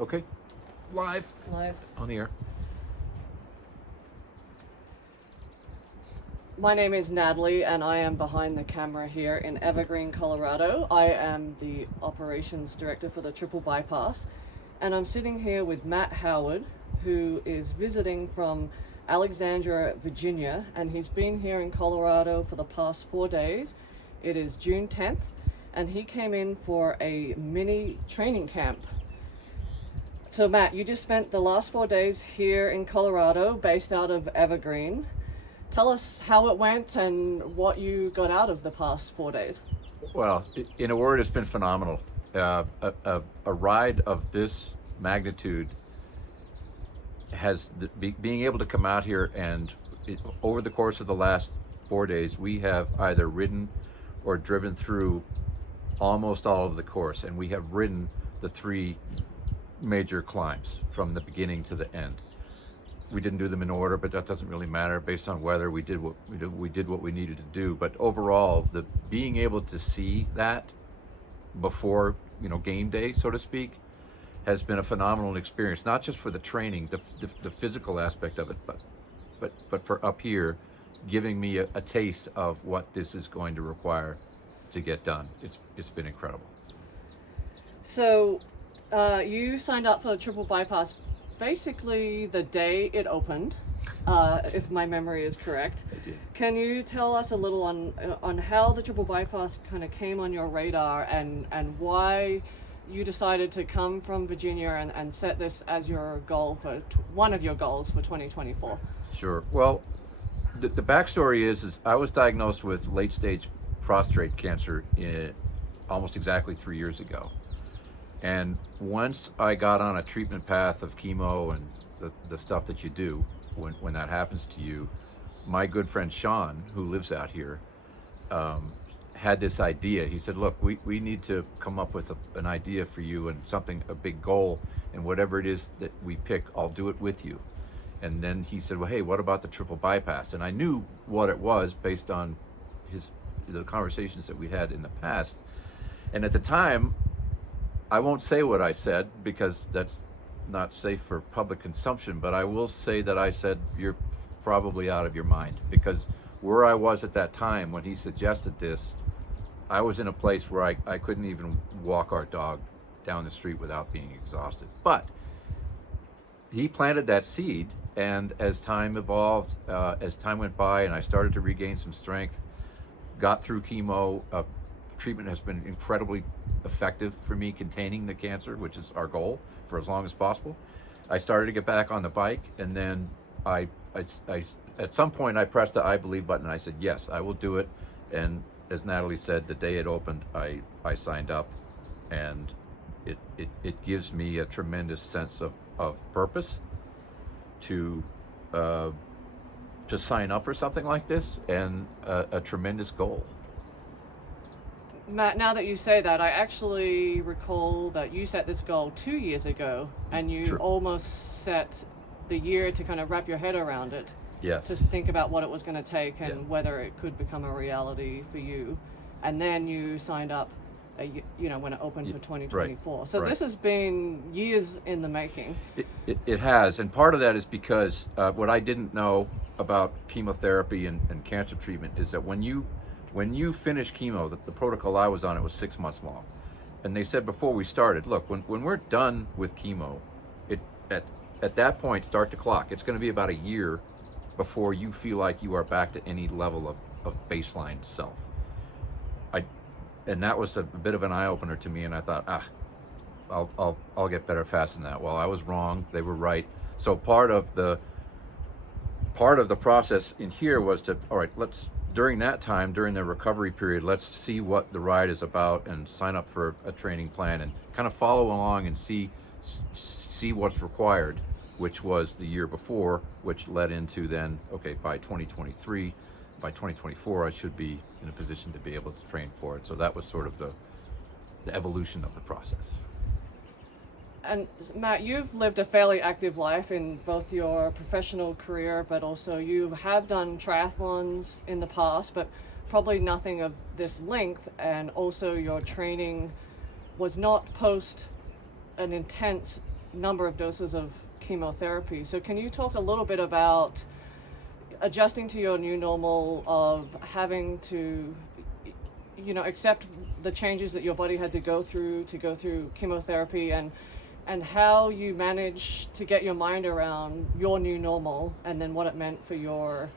Okay. Live. Live. On the air. My name is Natalie, and I am behind the camera here in Evergreen, Colorado. I am the operations director for the Triple Bypass, and I'm sitting here with Matt Howard, who is visiting from Alexandria, Virginia, and he's been here in Colorado for the past 4 days. It is June 10th, and he came in for a mini training camp. So Matt, you just spent the last 4 days here in Colorado, based out of Evergreen. Tell us how it went and what you got out of the past 4 days. Well, in a word, it's been phenomenal. A ride of this magnitude being able to come out here and over the course of the last 4 days, we have either ridden or driven through almost all of the course, and we have ridden the 3 major climbs from the beginning to the end. We didn't do them in order, but that doesn't really matter. Based on weather, we did what we needed to do. But overall, the being able to see that before game day, so to speak, has been a phenomenal experience. Not just for the training, the physical aspect of it, but for up here, giving me a taste of what this is going to require to get done. It's been incredible. So you signed up for the Triple Bypass basically the day it opened, if my memory is correct. I did. Can you tell us a little on how the Triple Bypass kind of came on your radar and why you decided to come from Virginia and set this as your goal for one of your goals for 2024? Sure. Well, the backstory is I was diagnosed with late stage prostate cancer almost exactly 3 years ago. And once I got on a treatment path of chemo and the stuff that you do when that happens to you, my good friend Sean, who lives out here, had this idea. He said, look, we need to come up with an idea for you and a big goal, and whatever it is that we pick, I'll do it with you. And then he said, well, hey, what about the Triple Bypass? And I knew what it was based on the conversations that we had in the past. And at the time, I won't say what I said because that's not safe for public consumption, but I will say that I said, you're probably out of your mind, because where I was at that time when he suggested this, I was in a place where I couldn't even walk our dog down the street without being exhausted. But he planted that seed, and as time evolved, as time went by and I started to regain some strength, got through chemo, treatment has been incredibly effective for me containing the cancer, which is our goal, for as long as possible. I started to get back on the bike, and then I at some point I pressed the I believe button and I said, yes, I will do it. And as Natalie said, the day it opened, I signed up, and it gives me a tremendous sense of purpose to sign up for something like this, and a tremendous goal. Matt, now that you say that, I actually recall that you set this goal 2 years ago, and you True. almost set the year to kind of wrap your head around it. Yes. To think about what it was going to take and Yeah. whether it could become a reality for you. And then you signed up, when it opened for 2024. So right. this has been years in the making. It has, and part of that is because what I didn't know about chemotherapy and cancer treatment is that when you finish chemo, the protocol I was on, it was 6 months long. And they said before we started, look, when we're done with chemo, at that point, start the clock. It's going to be about a year before you feel like you are back to any level of baseline self. And that was a bit of an eye-opener to me, and I thought, I'll get better fast than that. Well, I was wrong. They were right. So part of the process in here was to, all right, during that time, during the recovery period, let's see what the ride is about and sign up for a training plan and kind of follow along and see what's required, which was the year before, which led into then, okay, by 2023, by 2024, I should be in a position to be able to train for it. So that was sort of the evolution of the process. And Matt, you've lived a fairly active life in both your professional career, but also you have done triathlons in the past, but probably nothing of this length. And also your training was not post an intense number of doses of chemotherapy. So can you talk a little bit about adjusting to your new normal of having to, you know, accept the changes that your body had to go through chemotherapy, and how you managed to get your mind around your new normal and then what it meant for your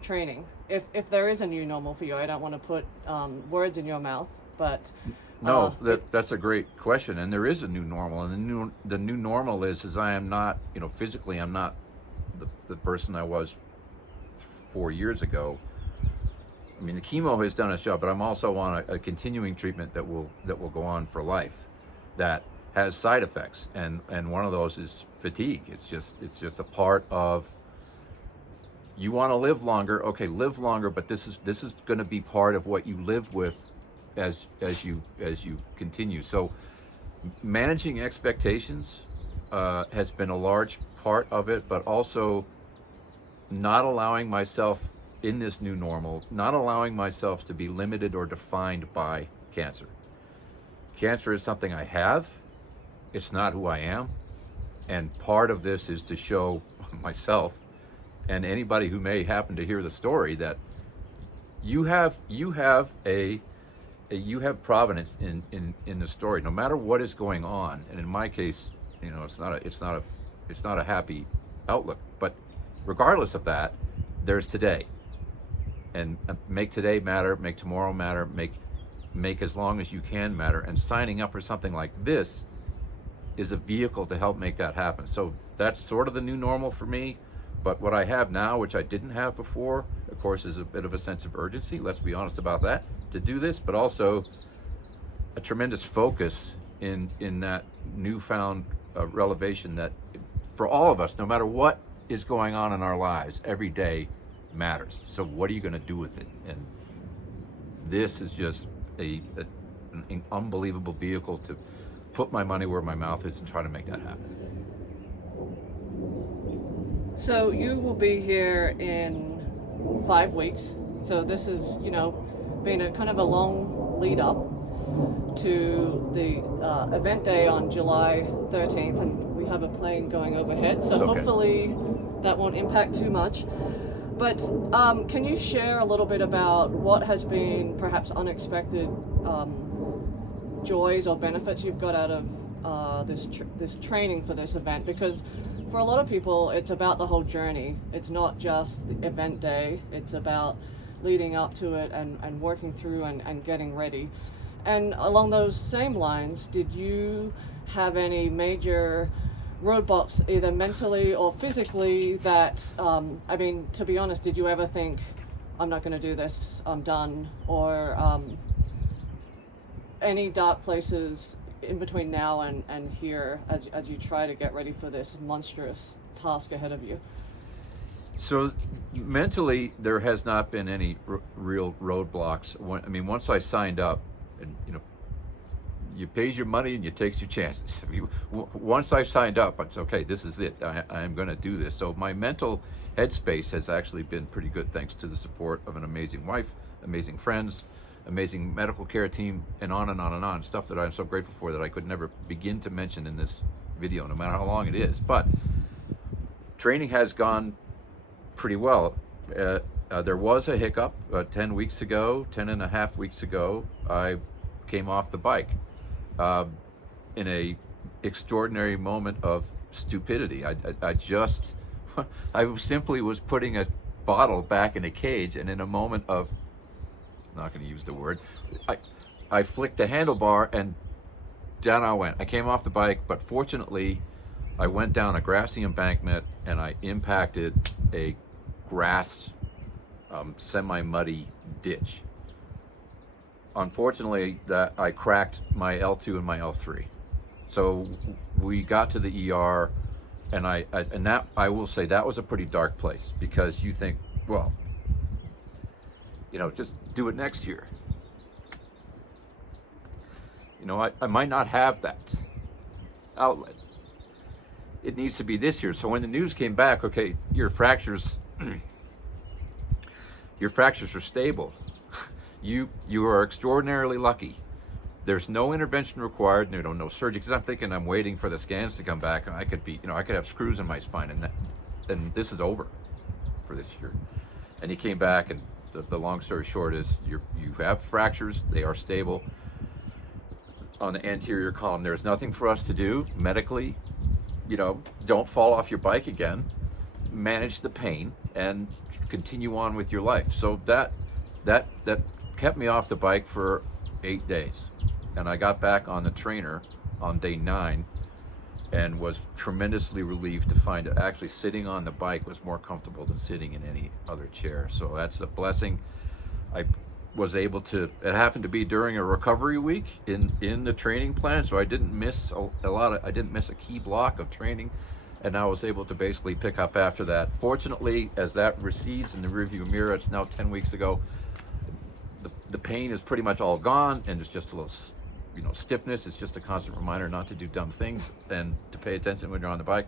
training, if there is a new normal for you? I don't want to put words in your mouth, but No, that's a great question, and there is a new normal, and the new normal is I am not, you know, physically I'm not the person I was 4 years ago. I mean, the chemo has done its job, but I'm also on a continuing treatment that will go on for life, that has side effects, and one of those is fatigue. It's just a part of, you want to live longer, okay, live longer, but this is going to be part of what you live with as you continue. So managing expectations has been a large part of it, but also not allowing myself in this new normal, not allowing myself to be limited or defined by cancer. Cancer is something I have, it's not who I am, and part of this is to show myself and anybody who may happen to hear the story that you have providence in the story, no matter what is going on. And in my case, you know, it's not a happy outlook, but regardless of that, there's today, and make today matter, make tomorrow matter, make as long as you can matter, and signing up for something like this is a vehicle to help make that happen. So that's sort of the new normal for me. But what I have now, which I didn't have before, of course, is a bit of a sense of urgency, let's be honest about that, to do this, but also a tremendous focus in that newfound revelation that for all of us, no matter what is going on in our lives, every day matters. So what are you going to do with it? And this is just an unbelievable vehicle to put my money where my mouth is and try to make that happen. So you will be here in 5 weeks. So this is, you know, been a kind of a long lead up to the event day on July 13th, and we have a plane going overhead. So okay. Hopefully that won't impact too much. But can you share a little bit about what has been perhaps unexpected joys or benefits you've got out of this training for this event? Because for a lot of people, it's about the whole journey. It's not just the event day. It's about leading up to it and working through and getting ready. And along those same lines, did you have any major roadblocks, either mentally or physically, that, I mean, to be honest, did you ever think, I'm not going to do this, I'm done? Or any dark places in between now and here as you try to get ready for this monstrous task ahead of you? So mentally, there has not been any real roadblocks. I mean, once I signed up, and you know, you pays your money and you takes your chances. Once I signed up, it's okay, this is it. I am going to do this. So my mental headspace has actually been pretty good, thanks to the support of an amazing wife, amazing friends, amazing medical care team, and on and on and on. Stuff that I'm so grateful for that I could never begin to mention in this video, no matter how long it is. But training has gone pretty well. There was a hiccup 10 and a half weeks ago. I came off the bike in a extraordinary moment of stupidity. I simply was putting a bottle back in a cage, and in a moment of, I'm not going to use the word, I flicked the handlebar and down I went. I came off the bike, but fortunately I went down a grassy embankment and I impacted a grass semi-muddy ditch. Unfortunately, that I cracked my L2 and my L3. So we got to the ER, and that, I will say, that was a pretty dark place, because you think, well, you know, just do it next year. You know, I might not have that outlet. It needs to be this year. So when the news came back, okay, your fractures are stable. You are extraordinarily lucky. There's no intervention required, no surgery. Because I'm thinking I'm waiting for the scans to come back, and I could be, I could have screws in my spine, and this is over for this year. And he came back, and the long story short is you have fractures. They are stable on the anterior column. There's nothing for us to do medically. Don't fall off your bike again. Manage the pain and continue on with your life. So that kept me off the bike for 8 days, and I got back on the trainer on day 9 and was tremendously relieved to find that actually sitting on the bike was more comfortable than sitting in any other chair. So that's a blessing. I was able to, it happened to be during a recovery week in the training plan, so I didn't miss I didn't miss a key block of training, and I was able to basically pick up after that. Fortunately, as that recedes in the rearview mirror, it's now 10 weeks ago, the pain is pretty much all gone, and it's just a little stiffness. It's just a constant reminder not to do dumb things and to pay attention when you're on the bike.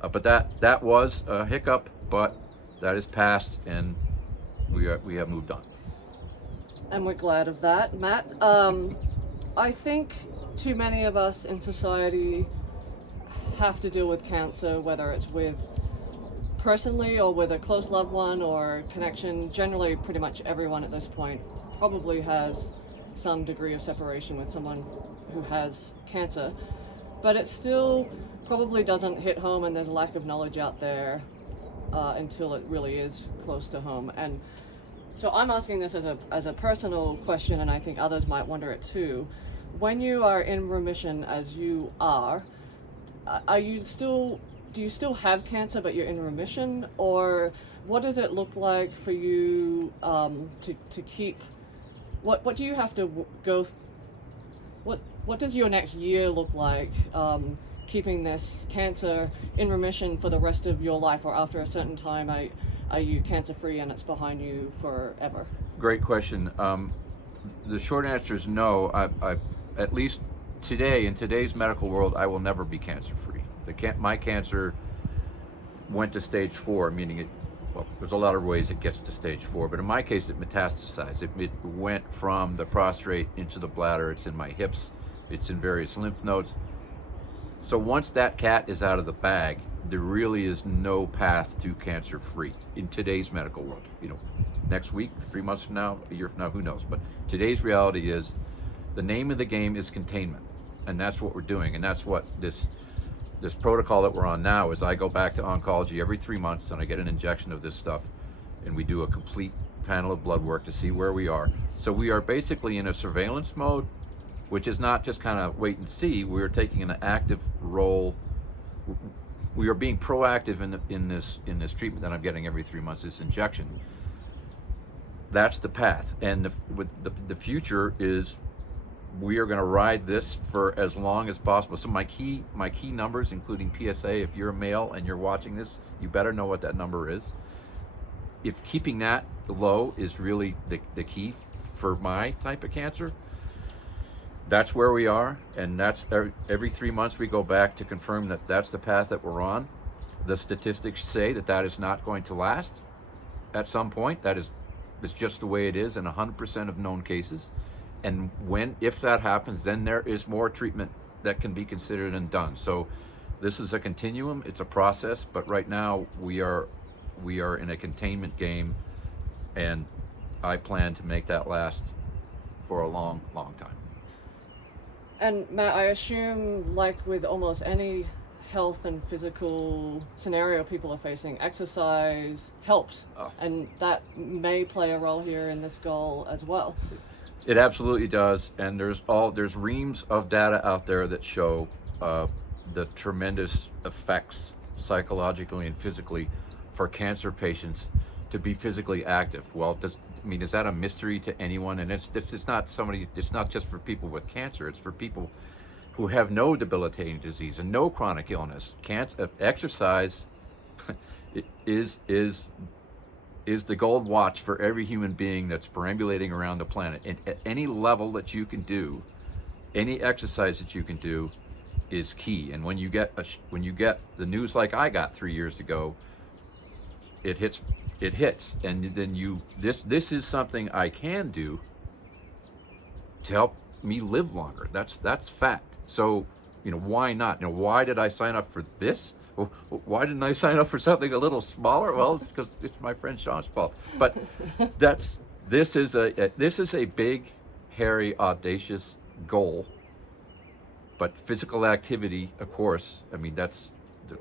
But that was a hiccup, but that is past, and we have moved on. And we're glad of that, Matt. I think too many of us in society have to deal with cancer, whether it's with personally or with a close loved one or connection. Generally, pretty much everyone at this point probably has some degree of separation with someone who has cancer, but it still probably doesn't hit home, and there's a lack of knowledge out there until it really is close to home. And so I'm asking this as a personal question, and I think others might wonder it too. When you are in remission, as you are you still, do you still have cancer but you're in remission, or what does it look like for you to keep? What do you have to go? What does your next year look like? Keeping this cancer in remission for the rest of your life, or after a certain time, are you cancer free and it's behind you forever? Great question. The short answer is no. I at least today, in today's medical world, I will never be cancer free. My cancer went to stage 4, meaning there's a lot of ways it gets to stage 4, but in my case it metastasized. It went from the prostate into the bladder. It's in my hips. It's in various lymph nodes. So once that cat is out of the bag, there really is no path to cancer free in today's medical world. Next week, 3 months from now, a year from now, who knows? But today's reality is the name of the game is containment, and that's what we're doing. And that's what this protocol that we're on now is. I go back to oncology every 3 months and I get an injection of this stuff, and we do a complete panel of blood work to see where we are. So we are basically in a surveillance mode, which is not just kind of wait and see. We're taking an active role. We are being proactive in this treatment that I'm getting every 3 months, this injection. That's the path, and the future is we are going to ride this for as long as possible. So my key numbers, including PSA, if you're a male and you're watching this, you better know what that number is. If keeping that low is really the key for my type of cancer, that's where we are, and that's every 3 months we go back to confirm that that's the path that we're on. The statistics say that is not going to last. At some point, it's just the way it is in 100% of known cases. And if that happens, then there is more treatment that can be considered and done. So this is a continuum, it's a process, but right now we are in a containment game, and I plan to make that last for a long, long time. And Matt, I assume, like with almost any health and physical scenario people are facing, exercise helps, and that may play a role here in this goal as well. It absolutely does, and there's reams of data out there that show the tremendous effects psychologically and physically for cancer patients to be physically active. Well, is that a mystery to anyone? And it's not just for people with cancer. It's for people who have no debilitating disease and no chronic illness. Exercise is the gold watch for every human being that's perambulating around the planet. And at any level that you can do, any exercise that you can do is key. And when you get the news like I got 3 years ago, it hits, and then this is something I can do to help me live longer. That's fact. So, why not? Why did I sign up for this? Why didn't I sign up for something a little smaller? Well, it's because it's my friend Sean's fault. But this is a big, hairy, audacious goal. But physical activity, of course, I mean, that's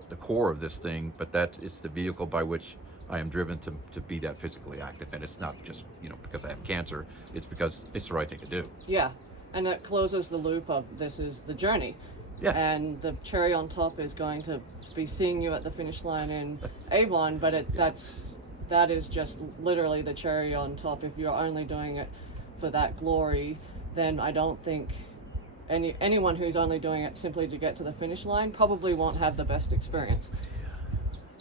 the core of this thing, but it's the vehicle by which I am driven to be that physically active. And it's not just, because I have cancer, it's because it's the right thing to do. Yeah, and that closes the loop of this is the journey. Yeah. And the cherry on top is going to be seeing you at the finish line in Avon, but that is just literally the cherry on top. If you're only doing it for that glory, then I don't think anyone who's only doing it simply to get to the finish line probably won't have the best experience.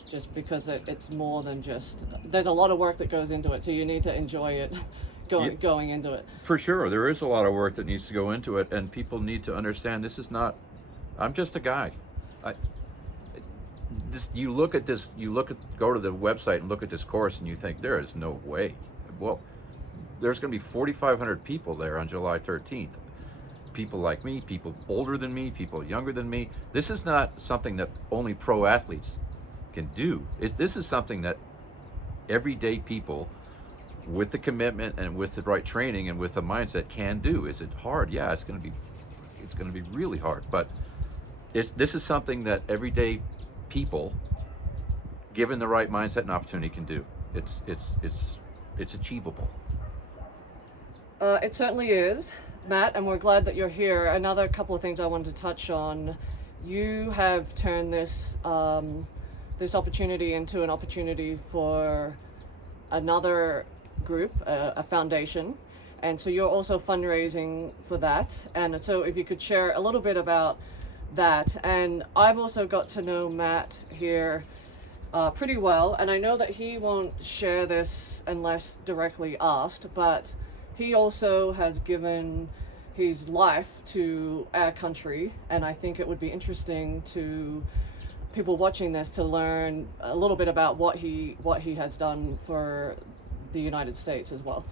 Just because it's more than just, there's a lot of work that goes into it, so you need to enjoy it going into it. For sure, there is a lot of work that needs to go into it, and people need to understand this is not, I'm just a guy. Go to the website and look at this course and you think there is no way. Well, there's going to be 4,500 people there on July 13th. People like me, people older than me, people younger than me. This is not something that only pro athletes can do. This is something that everyday people with the commitment and with the right training and with the mindset can do. Is it hard? Yeah, it's going to be really hard, but this is something that everyday people, given the right mindset and opportunity, can do. It's achievable. It certainly is, Matt, and we're glad that you're here. Another couple of things I wanted to touch on. You have turned this opportunity into an opportunity for another group, a foundation, and so you're also fundraising for that. And so if you could share a little bit about that. And I've also got to know Matt here pretty well, and I know that he won't share this unless directly asked, but he also has given his life to our country, and I think it would be interesting to people watching this to learn a little bit about what he has done for the United States as well.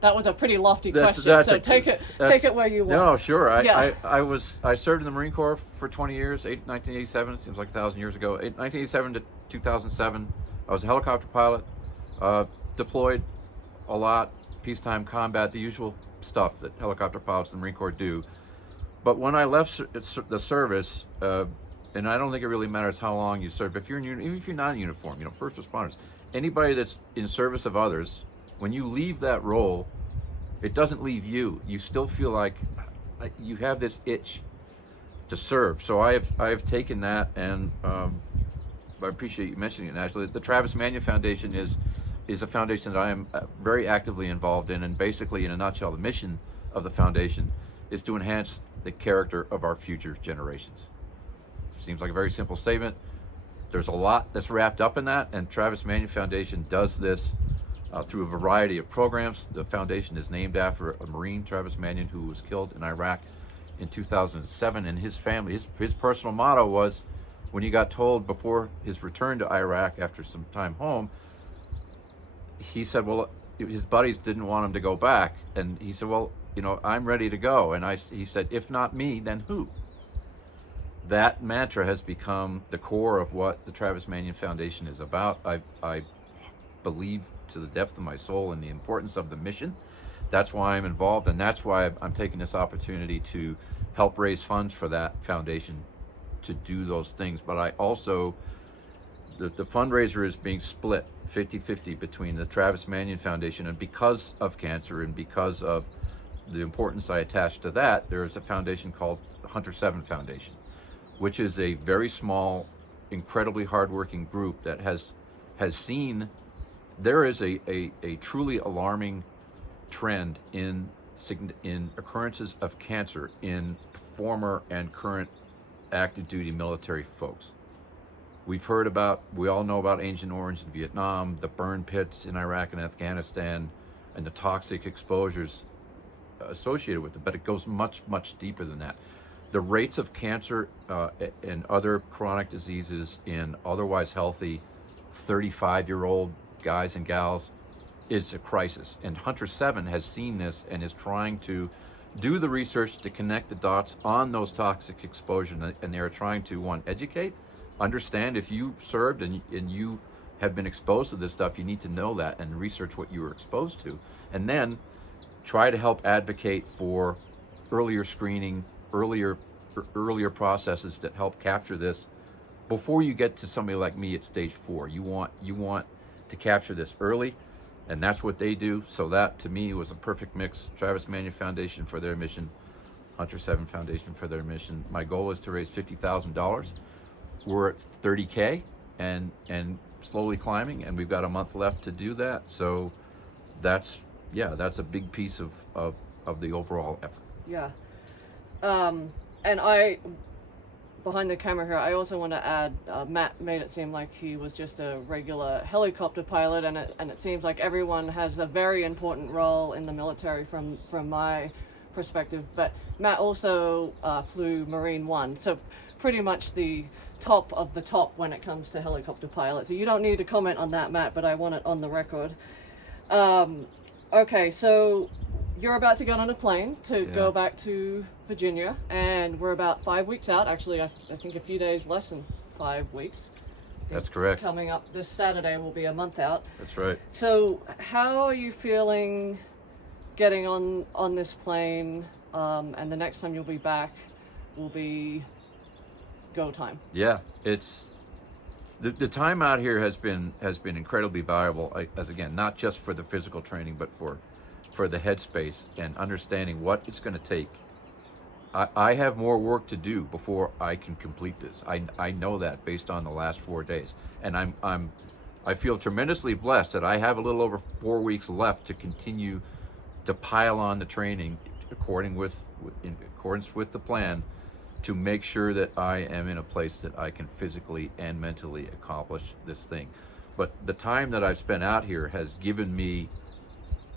That was a pretty lofty question, so take it where you want. No, sure. Yeah. I served in the Marine Corps for 20 years, 1987, seems like 1,000 years ago. 1987 to 2007, I was a helicopter pilot, deployed a lot, peacetime combat, the usual stuff that helicopter pilots in the Marine Corps do. But when I left the service, and I don't think it really matters how long you serve, even if you're not in uniform, first responders, anybody that's in service of others, when you leave that role, it doesn't leave you. You still feel like you have this itch to serve. So I have taken that, and I appreciate you mentioning it, Ashley. The Travis Manion Foundation is a foundation that I am very actively involved in, and basically, in a nutshell, the mission of the foundation is to enhance the character of our future generations. Seems like a very simple statement. There's a lot that's wrapped up in that, and Travis Manion Foundation does this through a variety of programs. The foundation is named after a Marine, Travis Manion, who was killed in Iraq in 2007, and his family, his personal motto was, when he got told before his return to Iraq after some time home, he said, well, his buddies didn't want him to go back, and he said, well, I'm ready to go. And he said, if not me, then who? That mantra has become the core of what the Travis Manion Foundation is about. I believe to the depth of my soul in the importance of the mission. That's why I'm involved, and that's why I'm taking this opportunity to help raise funds for that foundation to do those things. But I also, the fundraiser is being split 50-50 between the Travis Manion Foundation, and because of cancer and because of the importance I attach to that, there is a foundation called the Hunter 7 Foundation, which is a very small, incredibly hardworking group that has seen there is a truly alarming trend in occurrences of cancer in former and current active duty military folks. We all know about Agent Orange in Vietnam, the burn pits in Iraq and Afghanistan, and the toxic exposures associated with it, but it goes much, much deeper than that. The rates of cancer and other chronic diseases in otherwise healthy 35-year-old guys and gals is a crisis. And Hunter 7 has seen this and is trying to do the research to connect the dots on those toxic exposure. And they're trying to, one, educate, understand if you served and you have been exposed to this stuff, you need to know that and research what you were exposed to. And then try to help advocate for earlier screening, earlier processes that help capture this before you get to somebody like me at stage 4. You want to capture this early, and that's what they do. So that to me was a perfect mix. Travis Manion Foundation for their mission, Hunter 7 Foundation for their mission. My goal is to raise $50,000. We're at 30K and slowly climbing, and we've got a month left to do that. So that's a big piece of the overall effort. Yeah. And I, behind the camera here, I also want to add, Matt made it seem like he was just a regular helicopter pilot, and it seems like everyone has a very important role in the military from my perspective. But Matt also flew Marine One, so pretty much the top of the top when it comes to helicopter pilots. So you don't need to comment on that, Matt, but I want it on the record. Okay, so you're about to get on a plane to go back to Virginia, and we're about 5 weeks out. Actually, I think a few days less than 5 weeks. That's correct. Coming up this Saturday will be a month out. That's right. So how are you feeling getting on this plane, and the next time you'll be back will be go time? Yeah, it's the time out here has been incredibly valuable, as again, not just for the physical training, but for the headspace and understanding what it's going to take. I have more work to do before I can complete this. I know that based on the last 4 days, and I feel tremendously blessed that I have a little over 4 weeks left to continue to pile on the training in accordance with the plan, to make sure that I am in a place that I can physically and mentally accomplish this thing. But the time that I've spent out here has given me,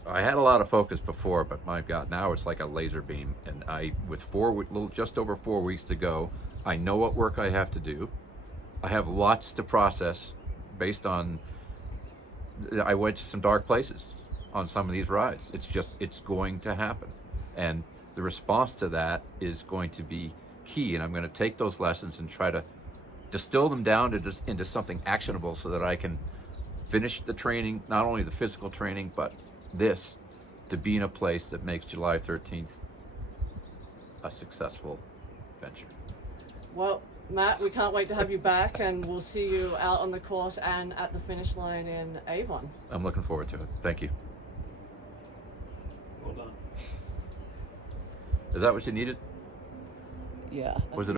I had a lot of focus before, but my God, now it's like a laser beam. And with just over 4 weeks to go, I know what work I have to do. I have lots to process based on, I went to some dark places on some of these rides. It's going to happen. And the response to that is going to be key, and I'm going to take those lessons and try to distill them down into something actionable so that I can finish the training, not only the physical training, but to be in a place that makes July 13th a successful venture. Well, Matt, we can't wait to have you back, and we'll see you out on the course and at the finish line in Avon. I'm looking forward to it. Thank you. Well done. Is that what you needed? Yeah. Was it